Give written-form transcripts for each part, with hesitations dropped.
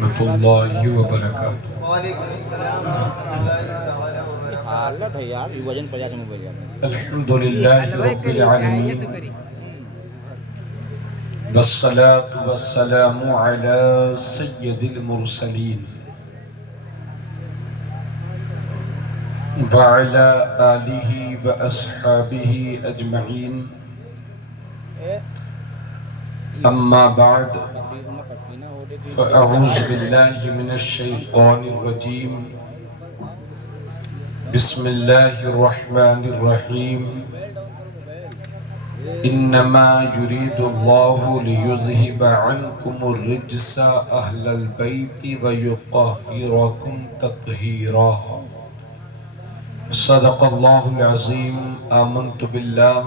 ورحمۃ اللہ وبرکاتہ۔ وعلیکم السلام ورحمۃ اللہ تعالیٰ حالت وبرکاتہ۔ ہے یار یہ وزن پڑ جاتا موبائل یار الحمد للہ رب العالمین، والصلاة والسلام على سید المرسلین وعلى آلہ واصحابہ اجمعین، اما بعد فاعوذ باللہ من الشیطان الرجیم، بسم اللہ الرحمن الرحیم، انما يريد الله ليذهب عنكم الرجس اهل البيت ويطهركم تطهيرا۔ صدق الله العظيم۔ آمنت بالله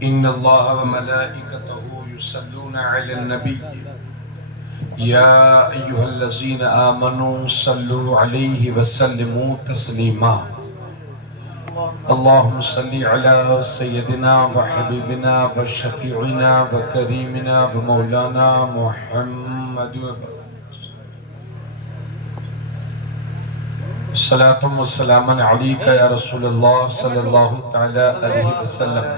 ان الله وملائكته يصلون على النبي يا ايها الذين آمنوا صلوا عليه وسلموا تسليما۔ اللهم صل على سيدنا وحبيبنا وشفيعنا وكريمنا ومولانا محمد صلاة والسلام عليك يا رسول الله صلی اللہ تعالی علیہ وسلم۔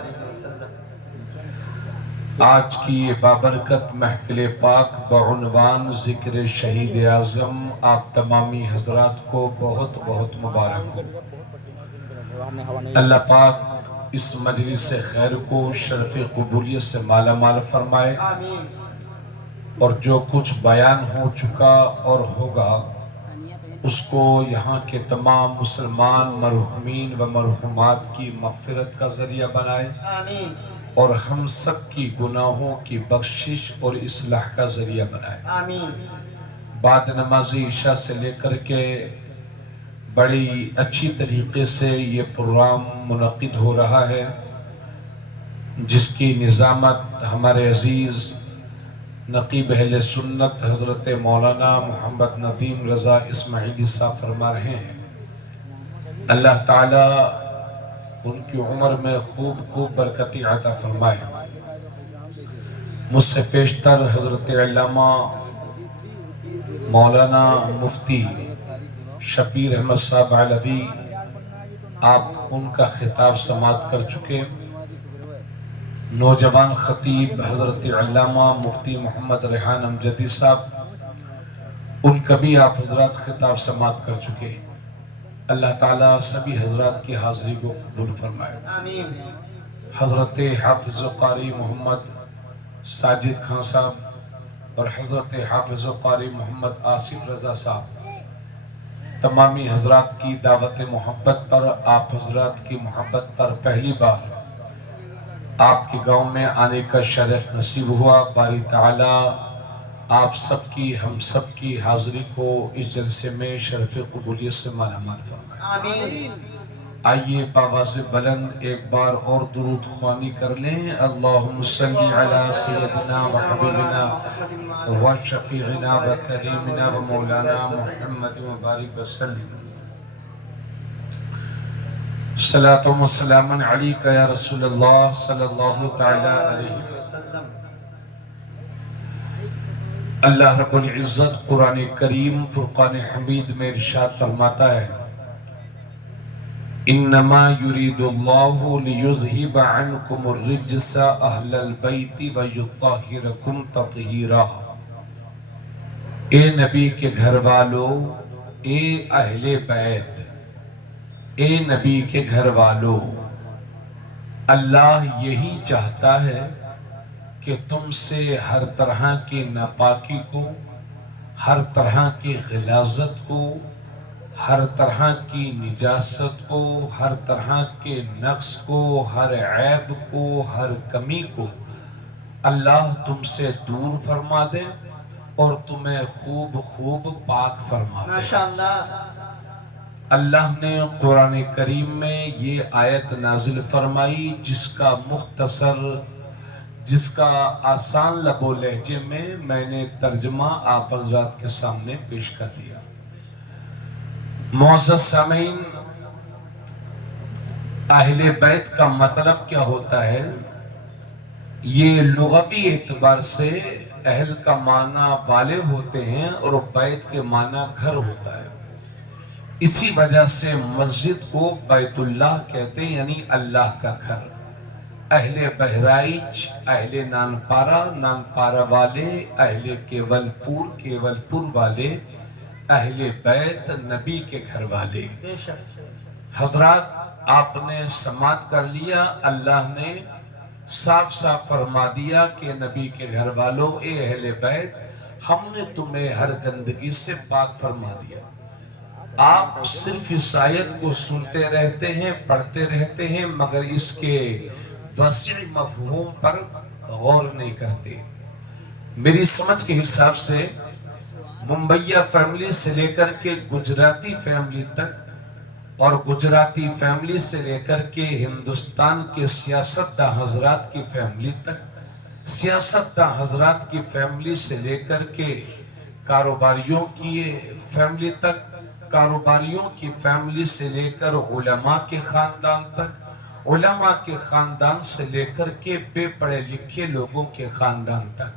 آج کی یہ بابرکت محفل پاک بعنوان ذکر شہید اعظم آپ تمامی حضرات کو بہت بہت مبارک ہو۔ اللہ پاک اس مجلس خیر کو شرف قبولیت سے مالا مال فرمائے، اور جو کچھ بیان ہو چکا اور ہوگا اس کو یہاں کے تمام مسلمان مرحومین و مرحومات کی مغفرت کا ذریعہ بنائے، اور ہم سب کی گناہوں کی بخشش اور اصلاح کا ذریعہ بنائے۔ بعد نماز عشاء سے لے کر کے بڑی اچھی طریقے سے یہ پروگرام منعقد ہو رہا ہے، جس کی نظامت ہمارے عزیز نقیب اہل سنت حضرت مولانا محمد ندیم رضا اسماعیلی صاحب فرما رہے ہیں۔ اللہ تعالیٰ ان کی عمر میں خوب خوب برکتی عطا فرمائے۔ مجھ سے پیشتر حضرت علامہ مولانا مفتی شبیر احمد صاحب علوی، آپ ان کا خطاب سماعت کر چکے۔ نوجوان خطیب حضرت علامہ مفتی محمد ریحان امجدی صاحب، ان کا بھی آپ حضرات خطاب سماعت کر چکے۔ اللہ تعالیٰ سبھی حضرات کی حاضری کو قبول فرمائے۔ حضرت حافظ قاری محمد ساجد خان صاحب اور حضرت حافظ قاری محمد آصف رضا صاحب، تمامی حضرات کی دعوت محبت پر، آپ حضرات کی محبت پر پہلی بار آپ کے گاؤں میں آنے کا شرف نصیب ہوا۔ باری تعالیٰ آپ سب کی، ہم سب کی حاضری کو اس جلسے میں شرف قبولیت سے مالا مال فرمائے۔ آئیے باواز بلند ایک بار اور درود خوانی کر لیں۔ اللہم صلی علی سیدنا و حبیبنا و شفیعنا و کریمنا و مولانا محمد و بارک وسلم۔ صلاة و سلام علیکہ یا رسول اللہ صلی اللہ تعالی علیہ وسلم۔ اللہ رب العزت قرآن کریم فرقان حمید میں ارشاد فرماتا ہے، انما یرید اللہ لیذہب عنکم الرجس اہل البیت ویطہرکم تطہیرا۔ اے نبی کے گھر والو، اے اہل بیت، اے نبی کے گھر والو، اللہ یہی چاہتا ہے کہ تم سے ہر طرح کی ناپاکی کو، ہر طرح کی غلاظت کو، ہر طرح کی نجاست کو، ہر طرح کے نقص کو، ہر عیب کو، ہر کمی کو اللہ تم سے دور فرما دے اور تمہیں خوب خوب پاک فرما دے۔ ماشاءاللہ۔ اللہ نے قرآن کریم میں یہ آیت نازل فرمائی، جس کا مختصر، جس کا آسان لب و لہجے میں نے ترجمہ آپ حضرات کے سامنے پیش کر دیا۔ معزز سامعین، اہل بیت کا مطلب کیا ہوتا ہے؟ یہ لغوی اعتبار سے اہل کا معنی والے ہوتے ہیں اور بیت کے معنی گھر ہوتا ہے. اسی وجہ سے مسجد کو بیت اللہ کہتے ہیں، یعنی اللہ کا گھر. اہل بہرائچ، اہل نانپارا، نانپارا والے، اہل کیولپور والے، اہل بیت نبی کے گھر والے. حضرات آپ نے سماعت کر لیا، اللہ نے صاف صاف فرما دیا کہ نبی کے گھر والوں، اے اہل بیت، ہم نے تمہیں ہر گندگی سے پاک فرما دیا. آپ صرف اس آیت کو سنتے رہتے ہیں، پڑھتے رہتے ہیں، مگر اس کے وسیع مفہوم پر غور نہیں کرتے. میری سمجھ کے حساب سے ممبئیہ فیملی سے لے کر کے گجراتی فیملی تک، اور گجراتی فیملی سے لے کر کے ہندوستان کے سیاستداں حضرات کی فیملی تک، سیاستداں حضرات کی فیملی سے لے کر کے کاروباریوں کی فیملی تک، کاروباریوں کی فیملی سے لے کر علماء کے خاندان تک، علماء کے خاندان سے لے کر کے بے پڑھے لکھے لوگوں کے خاندان تک.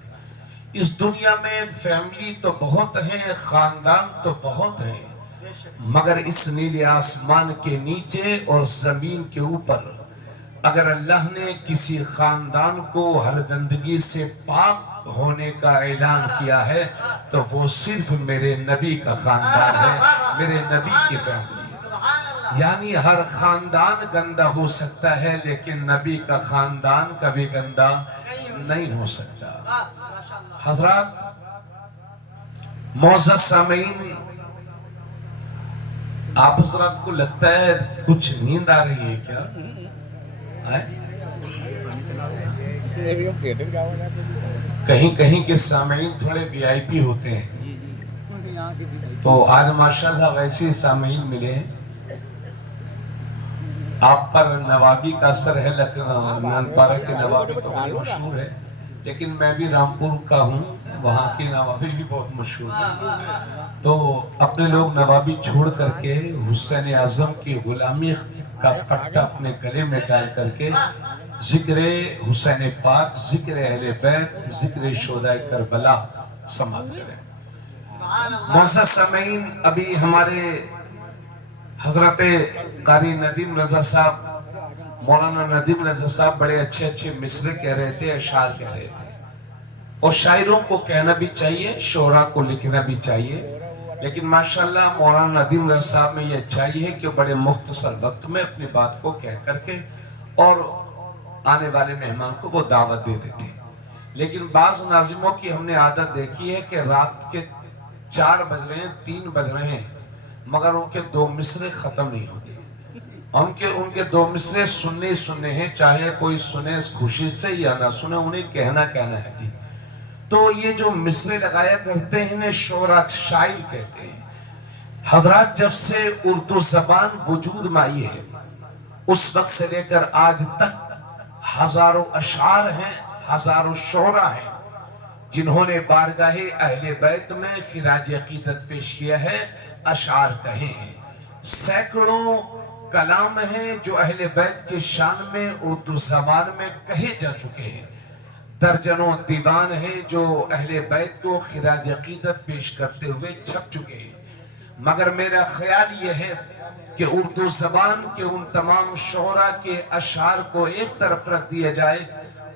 اس دنیا میں فیملی تو بہت ہیں، خاندان تو بہت ہیں، مگر اس نیلے آسمان کے نیچے اور زمین کے اوپر اگر اللہ نے کسی خاندان کو ہر گندگی سے پاک ہونے کا اعلان کیا ہے تو وہ صرف میرے نبی کا خاندان ہے، میرے نبی کی فیملی. یعنی ہر خاندان گندہ ہو سکتا ہے لیکن نبی کا خاندان کبھی گندہ نہیں ہو سکتا. حضرات معزز سامعین، آپ حضرات کو لگتا ہے کچھ نیند آ رہی ہے کیا؟ کہیں کہیں کے سامعین تھوڑے وی آئی پی ہوتے ہیں، تو آج ماشاءاللہ ویسے سامعین ملے ہیں. آپ پر نوابی کا اثر ہے، نانپارا کے نوابی تو بہت مشہور ہے، لیکن میں بھی رامپور کا ہوں، وہاں کی نوابی بھی بہت مشہور ہے. تو اپنے لوگ نوابی چھوڑ کر کے حسین اعظم کی غلامی کا پٹا اپنے گلے میں ڈال کر کے ذکر حسین پاک، ذکر اہل بیت، ذکر شہدائے کربلا سماعت کریں. معزز سامعین، ابھی ہمارے حضرت قاری ندیم رضا صاحب، مولانا ندیم رضا صاحب بڑے اچھے اچھے مصرے کہہ رہے تھے، اشعار کہہ رہے تھے. اور شاعروں کو کہنا بھی چاہیے، شعراء کو لکھنا بھی چاہیے، لیکن ماشاءاللہ مولانا ندیم رضا صاحب میں یہ اچھائی ہے کہ بڑے مختصر وقت میں اپنی بات کو کہہ کر کے اور آنے والے مہمان کو وہ دعوت دے دیتے. لیکن بعض ناظموں کی ہم نے عادت دیکھی ہے کہ رات کے 4 بج رہے ہیں، 3 بج رہے ہیں، مگر ان کے 2 مصرے ختم نہیں ہوتے. ان کے 2 مصرے سننے ہیں، چاہے کوئی سنے خوشی سے یا نہ سنے، انہیں کہنا ہے جی. تو یہ جو مصرے لگایا کرتے ہیں انہیں شعرا شاعر کہتے ہیں. حضرات جب سے اردو زبان وجود میں آئی ہے اس وقت سے لے کر آج تک ہزاروں اشعار ہیں، ہزاروں شعرا ہیں جنہوں نے بارگاہ اہل بیت میں خراج عقیدت پیش کیا ہے، اشعار کہے ہیں. سینکڑوں کلام ہیں جو اہل بیت کے شان میں اردو زبان میں کہے جا چکے ہیں. درجنوں دیوان ہیں جو اہل بیت کو خراج عقیدت پیش کرتے ہوئے چھپ چکے ہیں. مگر میرا خیال یہ ہے کہ اردو زبان کے ان تمام شعراء کے اشعار کو ایک طرف رکھ دیا جائے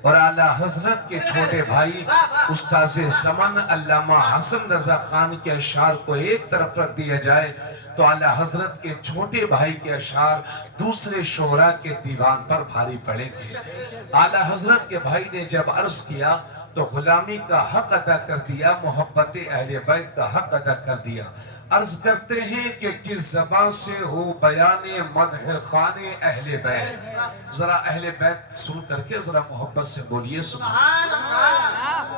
اور اعلیٰ حضرت کے چھوٹے بھائی استاذ زمن علامہ حسن رضا خان کے اشعار کو ایک طرف رکھ دیا جائے تو اعلیٰ حضرت کے چھوٹے بھائی کے اشعار دوسرے شعراء کے دیوان پر بھاری پڑیں گے. اعلیٰ حضرت کے بھائی نے جب عرض کیا تو غلامی کا حق ادا کر دیا، محبت اہل بیت کا حق ادا کر دیا. عرض کرتے ہیں کہ کس زبان سے ہو بیان مدح خان اہل بیت. ذرا اہل بیت سن کر کے ذرا محبت سے بولیے سبحان اللہ.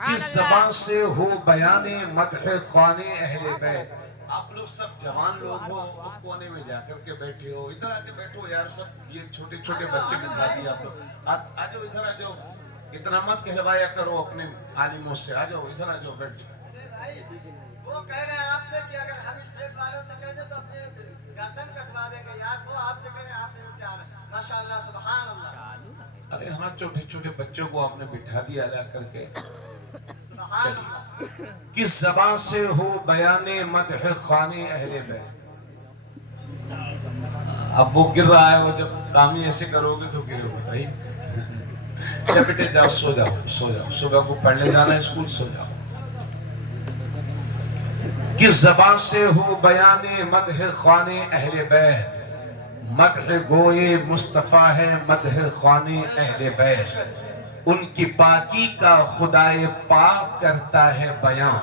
کس زبان سے ہو بیان مدح خان اہل بیت. آپ لوگ سب جوان لوگ ہو، کونے میں جا کر کے بیٹھے ہو، ادھر آ کے بیٹھو یار. سب یہ چھوٹے چھوٹے بچے بٹھا دیا آپ لوگ. آ جاؤ ادھر، آ جاؤ. اتنا مت کہلوایا کرو اپنے عالموں سے. آ جاؤ ادھر، آ جاؤ بیٹھ. وہ کہہ رہے ہیں آپ سے کہ اگر ہم اسٹیج والوں سے کہہ دیں تو اپنے گردن کٹوا دیں گے یار. وہ آپ سے کہہ رہے ہیں، آپ نے کیا ماشاءاللہ سبحان اللہ. ارے ہاں چھوٹے چھوٹے بچوں کو آپ نے بٹھا دیا لا کر کے. چلیے. کس زبان سے ہو بیان مدح خان اہل بیت. اب وہ گر رہا ہے, وہ جب کام ہی ایسے کرو گے تو گر بتائیے. اچھا بیٹے جاؤ, سو جاؤ سو جاؤ, صبح کو پڑھنے جانا ہے اسکول, سو جاؤ. کس زبان سے ہو بیان مدح خان اہل بیت, مدح گوئے مصطفیٰ ہے مدح خان اہل بیت. ان کی پاکی کا خدائے پاک کرتا ہے بیان,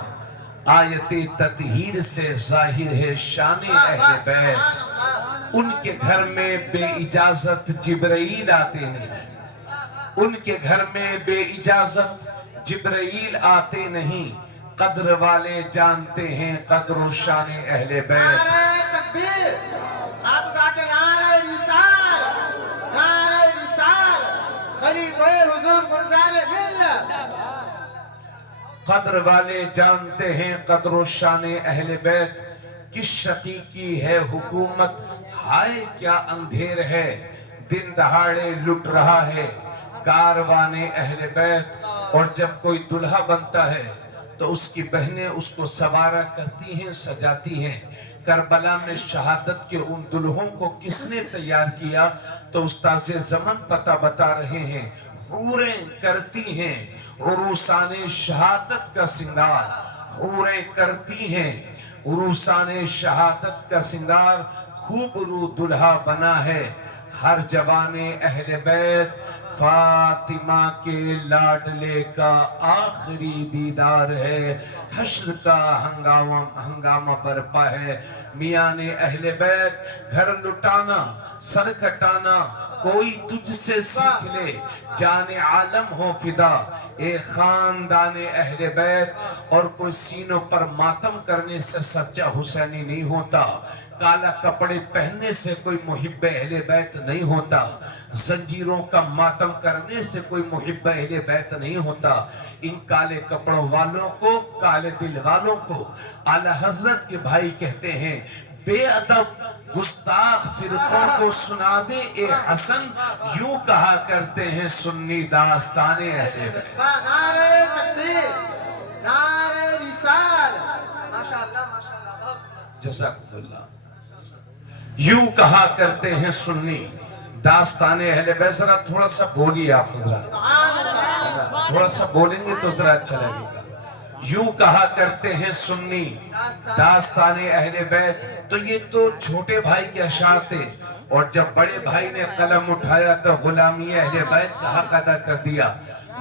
آیت تطہیر سے ظاہر ہے شان اہل بیت. ان کے گھر میں بے اجازت جبرائیل آتے نہیں, ان کے گھر میں بے اجازت جبرائیل آتے نہیں. قدر والے جانتے ہیں قدر و شان اہل بیت. نعرہ تکبیر, آپ کہا کہ نعرہ رسال, نعرہ رسال, خلیفہ حضور گلزار ملت. قدر والے جانتے ہیں قدر و شان اہل بیت. کس شقی کی ہے حکومت, ہائے کیا اندھیر ہے, دن دہاڑے لٹ رہا ہے کاروان اہل بیت. اور جب کوئی دلہا بنتا ہے تو اس کی بہنیں اس کو سوارا کرتی ہیں, سجاتی ہیں. کربلا میں شہادت کے ان دلہوں کو کس نے تیار کیا, تو استاذ زمن پتہ بتا رہے ہیں. حوریں کرتی ہیں عروسان شہادت کا سنگار, حوریں کرتی ہیں عروسان شہادت کا سنگار. خوب رو دلہا بنا ہے ہر جوان اہل بیت. فاطمہ کے لاڈلے کا آخری دیدار ہے, حشر کا ہنگامہ برپا ہے. میان اہل بیت گھر لٹانا سر کٹانا کوئی تجھ سے سیکھ لے, جان عالم ہو فدا اے خاندان اہل بیت. اور کوئی سینوں پر ماتم کرنے سے سچا حسینی نہیں ہوتا, کالا کپڑے پہننے سے کوئی محب اہل بیت نہیں ہوتا, زنجیروں کا ماتم کرنے سے کوئی محب اہل بیت نہیں ہوتا. ان کالے کپڑوں والوں کو, کالے دل والوں کو اعلیٰ حضرت کے بھائی کہتے ہیں. بے ادب گستاخ فرقوں کو سنا دے اے حسن, یوں کہا کرتے ہیں سنی داستان اہل بیت. نعرہ تکبیر, نعرہ رسال. ماشاءاللہ ماشاءاللہ. جزاک اللہ. یوں کہا کرتے ہیں سنی داستان اہل بیت. ذرا تھوڑا سا بولیے آپ حضرات, تھوڑا سا بولیں گے تو ذرا اچھا لگے گا. یوں کہا کرتے ہیں سنی داستان اہل بیت. تو یہ تو چھوٹے بھائی کے اشعار تھے, اور جب بڑے بھائی نے قلم اٹھایا تو غلامی اہل بیت کا حق ادا کر دیا.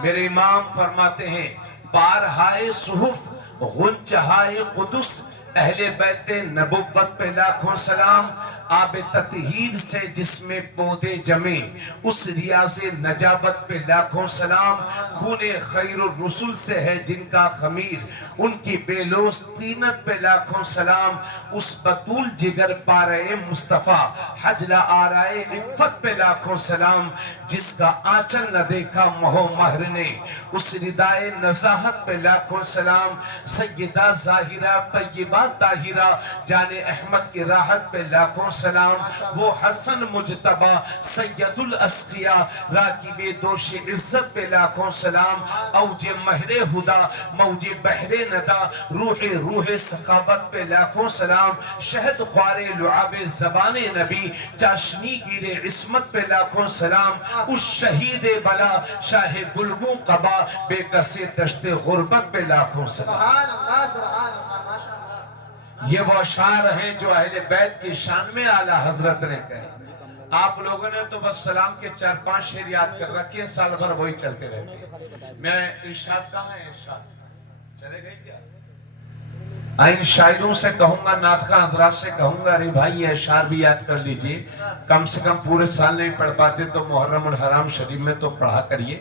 میرے امام فرماتے ہیں بارہائے صحف غنچہائے قدس, اہل بیت نبوت پہ لاکھوں سلام. آب تطہیر سے جس میں پودے جمے اس ریاض نجابت پہ لاکھوں سلام. خون خیر الرسل سے ہے جن کا خمیر, ان کی بے لوث طینت پہ لاکھوں سلام. اس بطول جگر پارے مصطفیٰ حجلہ آرائے عفت پہ لاکھوں سلام. جس کا آنچل نہ دیکھا مہو مہر نے اس ردائے نزاہت پہ لاکھوں سلام. سیدہ ظاہرہ طیبہ طاہرہ جان احمد کی راحت پہ لاکھوں سلام. وہ حسن مجتبہ سید الاسقیاء راکب دوش عزت پہ لاکھوں سلام. اوج مہر ہدا موج بحر ندا روح سخاوت پہ لاکھوں سلام. شہد خوار لعاب زبان نبی چاشنی گیر عصمت پہ لاکھوں سلام. اس شہید بلا شاہ گلگوں قبا بے کس دشت غربت پہ لاکھوں سلام. سبحان اللہ سبحان اللہ ماشاءاللہ. یہ وہ اشعار ہیں جو اہل بیت کی شان میں اعلیٰ حضرت نے کہے. آپ لوگوں نے تو بس سلام کے 4-5 شعر یاد کر رکھے ہیں, سال بھر وہی چلتے رہتے ہیں. میں ارشاد کہاں ہے, ارشاد چلے گئے کیا؟ ان شاعروں سے کہوں گا, نعت خواں حضرات سے کہوں گا, ارے بھائی یہ اشعار بھی یاد کر لیجئے. کم سے کم پورے سال نہیں پڑھ پاتے تو محرم الحرام شریف میں تو پڑھا کریے,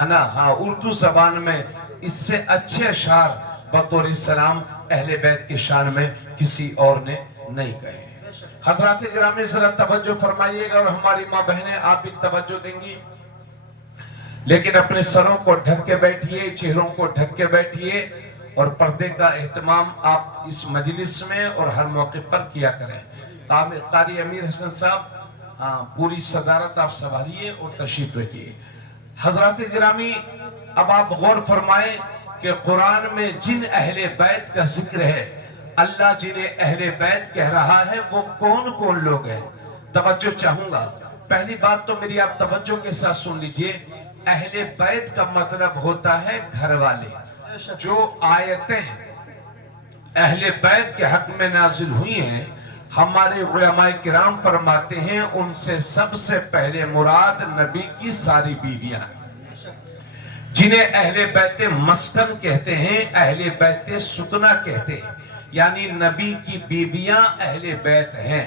ہے نا. ہاں اردو زبان میں اس سے اچھے اشعار بطور سلام اہل بیت کی شان میں کسی اور نے نہیں کہے. حضرات گرامی ذرا توجہ فرمائیے گا, اور ہماری ماں بہنیں آپ بھی توجہ دیں گی, لیکن اپنے سروں کو ڈھک کے بیٹھیے, چہروں کو ڈھک کے بیٹھیے, اور پردے کا اہتمام آپ اس مجلس میں اور ہر موقع پر کیا کریں. قاری امیر حسن صاحب, ہاں پوری صدارت آپ سنبھالیے اور تشریف رکھیے. حضرات گرامی اب آپ غور فرمائیں کہ قرآن میں جن اہل بیت کا ذکر ہے، اللہ جنہیں اہل بیت کہہ رہا ہے وہ کون کون لوگ ہیں؟ توجہ چاہوں گا۔ پہلی بات تو میری آپ توجہ کے ساتھ سن لیجئے، اہل بیت کا مطلب ہوتا ہے گھر والے۔ جو آیتیں اہل بیت کے حق میں نازل ہوئی ہیں، ہمارے علماء کرام فرماتے ہیں ان سے سب سے پہلے مراد نبی کی ساری بیویاں ہیں، جنہیں اہل بیت مسکن کہتے ہیں، اہل بیت سکنا کہتے ہیں، یعنی نبی کی بیویاں اہل بیت ہیں۔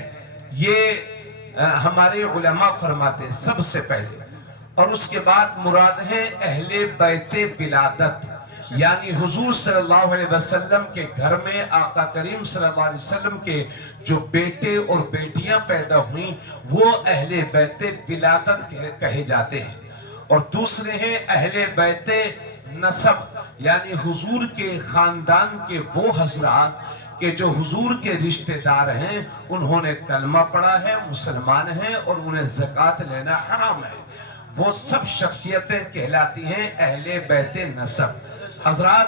یہ ہمارے علماء فرماتے ہیں سب سے پہلے، اور اس کے بعد مراد ہیں اہل بیت ولادت، یعنی حضور صلی اللہ علیہ وسلم کے گھر میں آقا کریم صلی اللہ علیہ وسلم کے جو بیٹے اور بیٹیاں پیدا ہوئیں وہ اہل بیت ولادت کہے جاتے ہیں۔ اور دوسرے ہیں اہل بیت نسب، یعنی حضور کے خاندان کے وہ حضرات کہ جو حضور کے رشتہ دار ہیں، انہوں نے کلمہ پڑھا ہے، مسلمان ہیں اور انہیں زکوٰۃ لینا حرام ہے، وہ سب شخصیتیں کہلاتی ہیں اہل بیت نسب۔ حضرات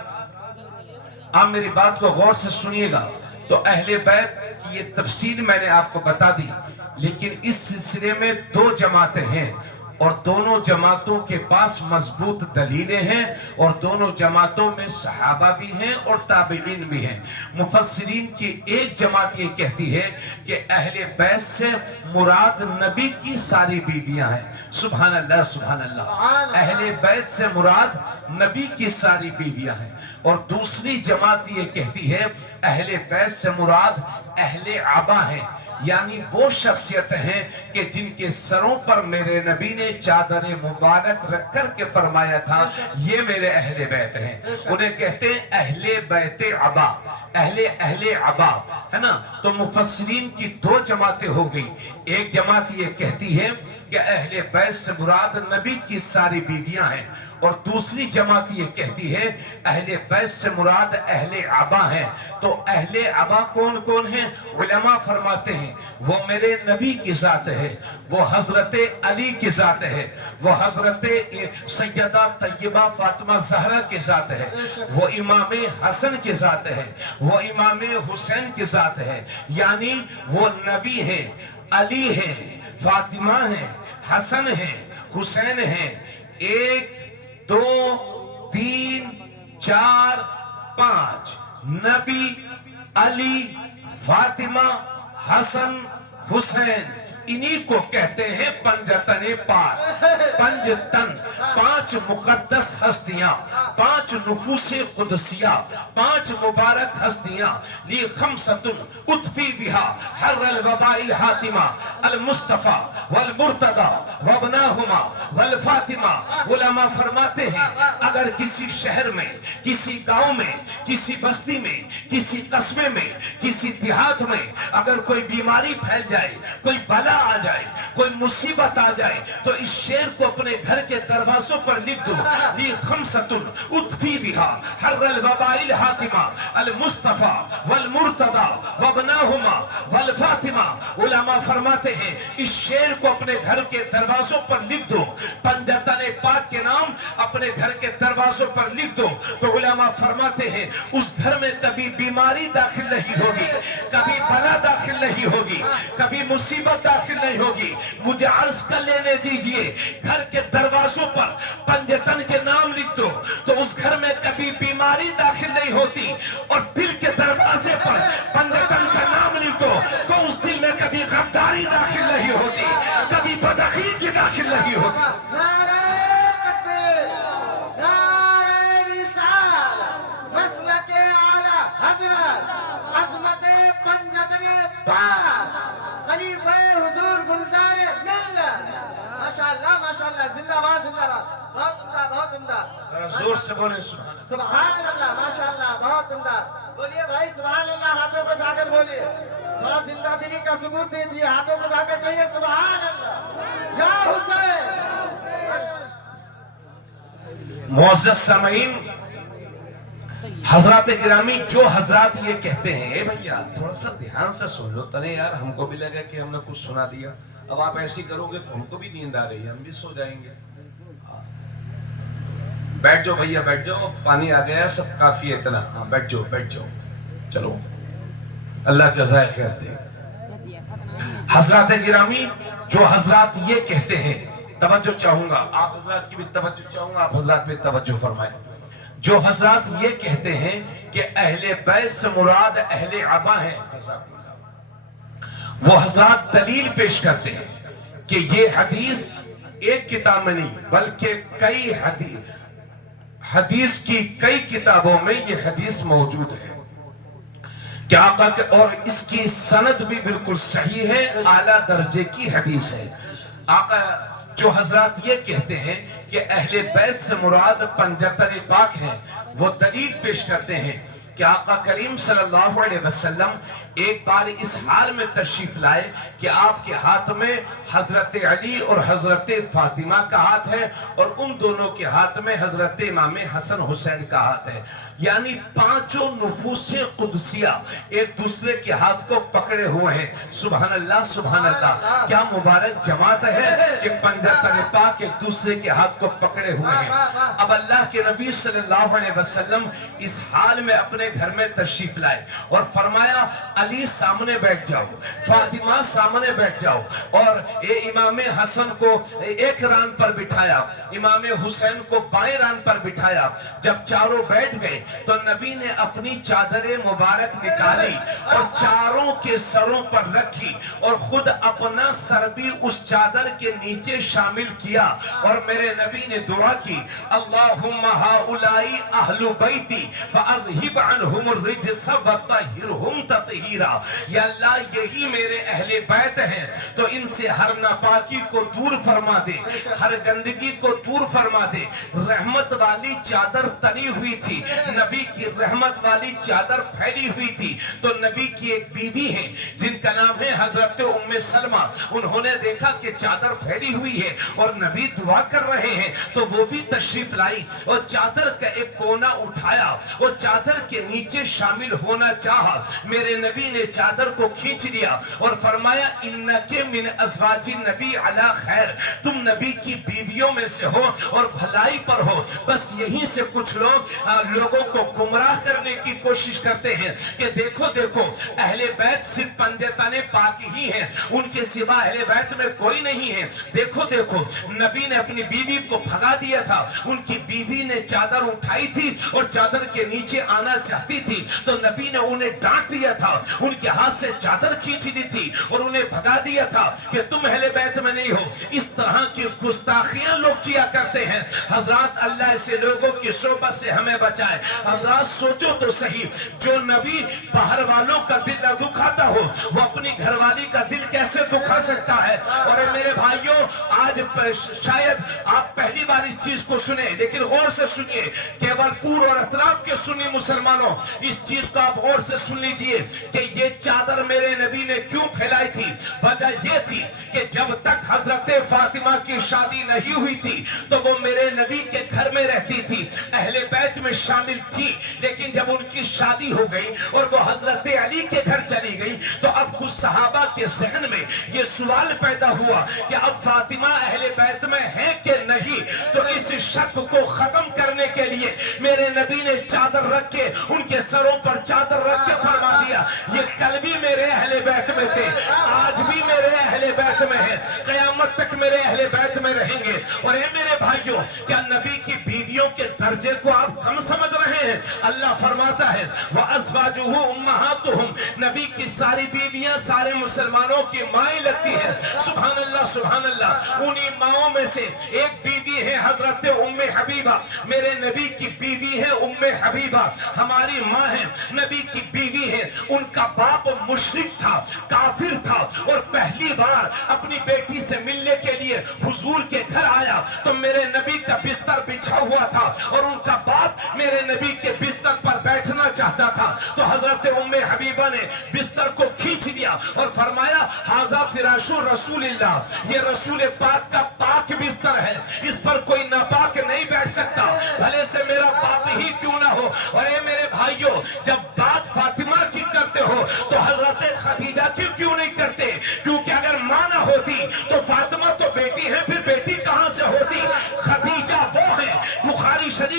آپ میری بات کو غور سے سنیے گا، تو اہل بیت کی یہ تفصیل میں نے آپ کو بتا دی، لیکن اس سلسلے میں دو جماعتیں ہیں اور دونوں جماعتوں کے پاس مضبوط دلیلیں ہیں، اور دونوں جماعتوں میں صحابہ بھی ہیں اور تابعین بھی ہیں۔ مفسرین کی ایک جماعت یہ کہتی ہے کہ اہل بیت سے مراد نبی کی ساری بیویاں ہیں۔ سبحان اللہ سبحان اللہ، اہل بیت سے مراد نبی کی ساری بیویاں ہیں۔ اور دوسری جماعت یہ کہتی ہے اہل بیت سے مراد اہل عبا ہیں، یعنی وہ شخصیت ہیں کہ جن کے سروں پر میرے نبی نے چادر مبارک رکھ کر کے فرمایا تھا یہ میرے اہل بیت ہیں، انہیں کہتے ہیں اہل بیت عبا، اہل عبا، ہے نا۔ تو مفسرین کی دو جماعتیں ہو گئی، ایک جماعت یہ کہتی ہے کہ اہل بیت سے مراد نبی کی ساری بیویاں ہیں، اور دوسری جماعت یہ کہتی ہے اہل بیت سے مراد اہل عبا ہیں۔ تو اہل عبا کون کون ہیں؟ علماء فرماتے ہیں وہ میرے نبی کی ذات ہے، وہ حضرت علی کی ذات ہے، وہ حضرت سیدہ طیبہ فاطمہ زہرا کی ذات ہے، وہ امام حسن کی ذات ہے، وہ امام حسین کی ذات ہے، یعنی وہ نبی ہیں، علی ہیں، فاطمہ ہیں، حسن ہیں، حسین ہیں، 1 2 3 4 5 نبی، علی، فاطمہ، حسن، حسین، انہی کو کہتے ہیں پنجتن پاک۔ پنجتن 5 مقدس ہستیاں، 5 نفوس قدسیہ، 5 مبارک ہستیاں، لی خمسۃ اطفی بہا حر الوباء الحاتمہ المصطفیٰ والمرتضی وابناہما والفاطمہ۔ علماء فرماتے ہیں اگر کسی شہر میں، کسی گاؤں میں، کسی بستی میں، کسی قصبے میں، کسی دیہات میں اگر کوئی بیماری پھیل جائے، کوئی بلا آ جائے، کوئی مصیبت آ جائے، تو اس شعر کو اپنے گھر کے دروازوں پر لکھ دو، لی خمسۃ اطفی بہا حر الوباء الحاتمہ المصطفیٰ والمرتضی وابناہما والفاطمہ۔ علماء فرماتے ہیں اس شعر کو اپنے گھر کے دروازوں پر لکھ دو، پنجتن پاک کے نام اپنے گھر کے دروازوں پر لکھ دو، تو علماء فرماتے ہیں اس گھر میں کبھی بیماری داخل نہیں ہوگی، کبھی بلا داخل نہیں ہوگی، کبھی مصیبت داخل نہیں ہوگی۔ مجھے عرض کر لینے دیجئے، گھر کے دروازوں پر پنجتن کے نام لکھ دو تو اس گھر میں کبھی بیماری داخل نہیں ہوتی، اور دل کے دروازے پر پنجتن کا نام لکھ دو تو اس دل میں کبھی غداری داخل نہیں ہوتی، کبھی بدعقیدگی داخل نہیں ہوتی۔ نعرہ تکبیر، نعرہ رسالت، مسلک اعلیٰ حضرت، عظمت پنجتن پاک، خلیفہ حضور گلزار ملت۔ ماشاءاللہ ماشاءاللہ، زندہ باد زندہ باد، بہت عمدہ بہت عمدہ۔ ذرا زور سے بولیں سبحان اللہ۔ سبحان اللہ ماشاءاللہ، بہت عمدہ۔ بولیے بھائی سبحان اللہ، ہاتھوں کو اٹھا کر بولیے، تھوڑا زندہ دلی کا ثبوت دیجیے، ہاتھوں کو اٹھا کر کہیے سبحان اللہ یا حسین۔ معزز سامعین، حضرات گرامی، جو حضرات یہ کہتے ہیں اے بھیا تھوڑا سا دھیان سے سن لو تنے یار، ہم کو بھی لگا کہ ہم نے کچھ سنا دیا، اب آپ ایسی کرو گے تو ہم کو بھی نیند آ رہی ہے، ہم بھی سو جائیں گے۔ بیٹھ جاؤ بھیا بیٹھ جاؤ, پانی آ گیا, سب کافی ہے اتنا, ہاں بیٹھ جاؤ بیٹھ جاؤ, چلو اللہ جزائے خیر دے. حضرات گرامی, جو حضرات یہ کہتے ہیں, توجہ چاہوں گا, آپ حضرات کی بھی توجہ چاہوں گا, آپ حضرات بھی توجہ فرمائیں. جو حضرات یہ کہتے ہیں کہ اہل بیت سے مراد اہل عبا ہیں, وہ حضرات دلیل پیش کرتے ہیں کہ یہ حدیث ایک کتاب میں نہیں بلکہ کئی حدیث کی کئی کتابوں میں یہ حدیث موجود ہے کہ آقا کے, اور اس کی سند بھی بالکل صحیح ہے, اعلیٰ درجے کی حدیث ہے. آقا جو حضرات یہ کہتے ہیں کہ اہل بیت سے مراد 75 پاک ہیں, وہ دلیل پیش کرتے ہیں کہ آقا کریم صلی اللہ علیہ وسلم ایک بار اس حال میں تشریف لائے کہ آپ کے ہاتھ میں حضرت علی اور حضرت فاطمہ کا ہاتھ ہے, اور ان دونوں کے ہاتھ میں حضرت امام حسن حسین کا ہاتھ ہے. یعنی پانچوں نفوس قدسیہ ایک دوسرے کے ہاتھ کو پکڑے ہوئے ہیں. سبحان اللہ سبحان اللہ, کیا مبارک جماعت ہے کہ 75 پاک ایک دوسرے کے ہاتھ کو پکڑے ہوئے ہیں. اب اللہ کے نبی صلی اللہ علیہ وسلم اس حال میں اپنے گھر میں تشریف لائے اور فرمایا علی سامنے بیٹھ جاؤ, فاطمہ سامنے بیٹھ جاؤ, اور امام حسن کو ایک ران پر بٹھایا, امام حسین کو بائیں ران پر بٹھایا. جب چاروں بیٹھ گئے تو نبی نے اپنی چادر مبارک نکالی اور چاروں کے سروں پر رکھی, اور خود اپنا سر بھی اس چادر کے نیچے شامل کیا, اور میرے نبی نے دعا کی, اللہم ہؤلائی اہل بیتی فاذہب عنہم الرجس وطہرہم تطہیرا. یا اللہ یہی میرے اہل بیت ہیں تو ان سے ہر ناپاکی کو دور فرما دے, ہر گندگی کو دور فرما دے. رحمت والی چادر تنی ہوئی تھی, نبی کی رحمت والی چادر پھیلی ہوئی تھی. تو نبی کی ایک بیوی ہے جن کا نام ہے حضرت ام سلمہ, انہوں نے دیکھا کہ چادر پھیلی ہوئی ہے اور نبی دعا کر رہے ہیں, تو وہ بھی تشریف لائی اور چادر کا ایک کونا اٹھایا اور چادر کے نیچے شامل ہونا چاہا. میرے نبی نے چادر کو کھینچ لیا اور فرمایا انکے من ازواج النبی علی خیر, تم نبی کی بیویوں میں سے ہو اور بھلائی پر ہو. بس یہیں سے کچھ لوگوں کو گمراہ کرنے کی کوشش کرتے ہیں کہ دیکھو دیکھو اہل بیت صرف 75 پاک ہی ہیں, ان کے سوا اہل بیت میں کوئی نہیں ہے. دیکھو دیکھو نبی نے اپنی بیوی کو بھگا دیا تھا, ان کی بیوی نے چادر اٹھائی تھی اور چادر کے نیچے آنا چاہتی تھی, تو نبی نے انہیں ڈانٹ دیا تھا, ان کے ہاتھ سے چادر کھینچ لی تھی اور انہیں بھگا دیا تھا کہ تم اہل بیت میں نہیں ہو. اس طرح کی گستاخیاں لوگ کیا کرتے ہیں. حضرات اللہ ایسے لوگوں کی صحبت سے ہمیں بچائے. حضرات سوچو تو صحیح, جو نبی باہر والوں کا دل نہ دکھاتا ہو وہ اپنی گھر والی کا دل کیسے دکھا سکتا ہے. اور میرے بھائیوں, آج شاید آپ پہلی بار اس چیز کو سنیں, لیکن غور سے سنیے, کیول پور اور اطراف کے سنی مسلمانوں اس چیز کو آپ غور سے سن لیجئے کہ یہ چادر میرے نبی نے کیوں پھیلائی تھی. وجہ یہ تھی کہ جب تک حضرت فاطمہ کی شادی نہیں ہوئی تھی تو وہ میرے نبی کے گھر میں رہتی تھی, اہل بیت میں شامل تھی, لیکن جب ان کی شادی ہو گئی اور وہ حضرت علی کے گھر چلی گئی تو اب کچھ صحابہ کے ذہن میں یہ سوال پیدا ہوا کہ اب فاطمہ اہل بیت میں ہے کہ نہیں. تو اس شک کو ختم کرنے کے لیے میرے نبی نے چادر رکھ کے ان کے سروں پر چادر رکھ کے فرما دیا یہ کل بھی میرے اہل بیت میں تھے, آج بھی میرے اہل بیت میں ہیں, قیامت تک میرے اہل بیت میں رہیں گے. اور اے میرے بھائیوں, کیا نبی کی بیویوں کے درجے کو آپ کم سمجھ رہے ہیں؟ اللہ فرماتا ہے وَأَزْوَاجُهُ أُمَّهَاتُهُمْ, نبی کی ساری بیویاں سارے مسلمانوں کی مائیں لگتی ہیں. سبحان اللہ سبحان اللہ. انہی ماؤں میں سے ایک بیوی ہے حضرت ام حبیبہ, میرے نبی کی بیوی ہے ام حبیبہ, ہماری ماں ہے, نبی کی بیوی ہے. ان کا باپ مشرک تھا, کافر تھا, اور پہلی بار اپنی بیٹی سے ملنے کے لیے حضور کے گھر آیا تو میرے نبی کا بستر بچھا ہوا تھا اور ان کا باپ میرے نبی کے بستر پر بیٹھنا چاہتا تھا. تو حضرت ام حبیبہ نے بستر کو کھینچ لیا اور فرمایا ھذا فراش رسول اللہ, یہ رسول پاک کا پاک بستر ہے, اس پر کوئی ناپاک نہیں بیٹھ سکتا, بھلے سے میرا باپ ہی کیوں نہ ہو. اور اے میرے بھائیوں, جب بات فاطمہ کی کرتے ہو تو حضرت خدیجہ کی کیوں نہیں کرتے؟ کیونکہ اگر ماں نہ ہوتی تو فاطمہ تو بیٹی ہے, پھر بیٹی کہاں سے ہوتی؟ خدیجہ وہ ہے. بخاری شریف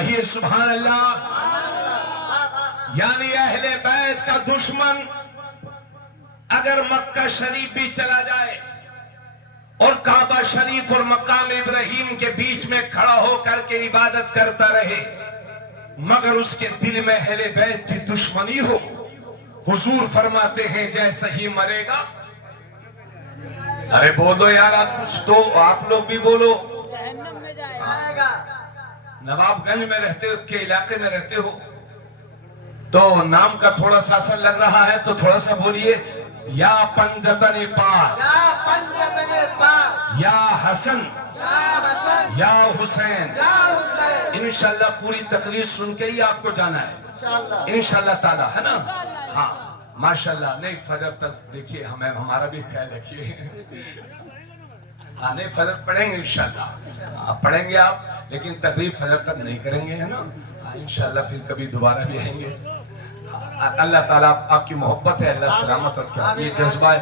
کہیے سبحان اللہ۔ یعنی اہل بیت کا دشمن اگر مکہ شریف بھی چلا جائے اور کعبہ شریف اور مقام ابراہیم کے بیچ میں کھڑا ہو کر کے عبادت کرتا رہے، مگر اس کے دل میں اہل بیت کی دشمنی ہو، حضور فرماتے ہیں جیسا ہی مرے گا، ارے بولو یار کچھ تو آپ لوگ بھی بولو، آئے گا نواب گنج میں رہتے کے علاقے میں رہتے ہو تو نام کا تھوڑا سا اثر لگ رہا ہے تو تھوڑا سا بولیے، یا پنجتن پار، یا پنجتن پار، یا حسن، یا حسن، یا حسین۔ یا حسین، انشاءاللہ پوری تقریر سن کے ہی آپ کو جانا ہے انشاءاللہ انشاءاللہ تعالی، ہے نا؟ ہاں ماشاءاللہ، نہیں فجر تک دیکھیے ہمیں ہمارا بھی خیال رکھیے، ہاں نہیں فجر پڑھیں گے انشاءاللہ، ہاں پڑھیں گے آپ، لیکن تقریر فجر تک نہیں کریں گے، ہے نا؟ ہاں انشاءاللہ پھر کبھی دوبارہ بھی آئیں گے۔ اللہ تعالیٰ آپ کی محبت ہے، اللہ سلامت رکھے، یہ جذبہ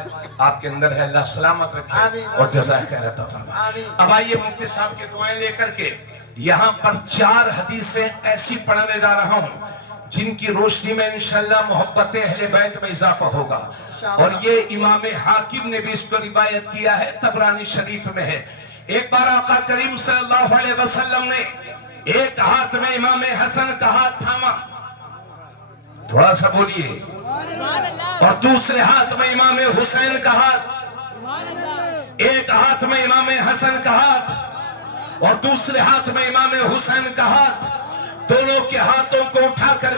آپ کے اندر ہے، اللہ سلامت رکھے اور جزائے خیر عطا فرمائے۔ اب آئیے مفتی صاحب کی دعائیں لے کر کے یہاں پر 4 حدیثیں ایسی پڑھنے جا رہا ہوں جن کی روشنی میں انشاءاللہ محبت اہل بیت میں اضافہ ہوگا، اور یہ امام حاکم نے بھی اس کو روایت کیا ہے، طبرانی شریف میں ہے۔ ایک بار آقا کریم صلی اللہ علیہ وسلم نے ایک ہاتھ میں امام حسن کا ہاتھ تھاما، تھوڑا سا بولیے، اور دوسرے ہاتھ میں امام حسین کا ہاتھ، ایک ہاتھ میں امام حسن کا ہاتھ اور دوسرے ہاتھ میں امام حسین کا ہاتھ، دونوں کے ہاتھوں کو اٹھا کر کے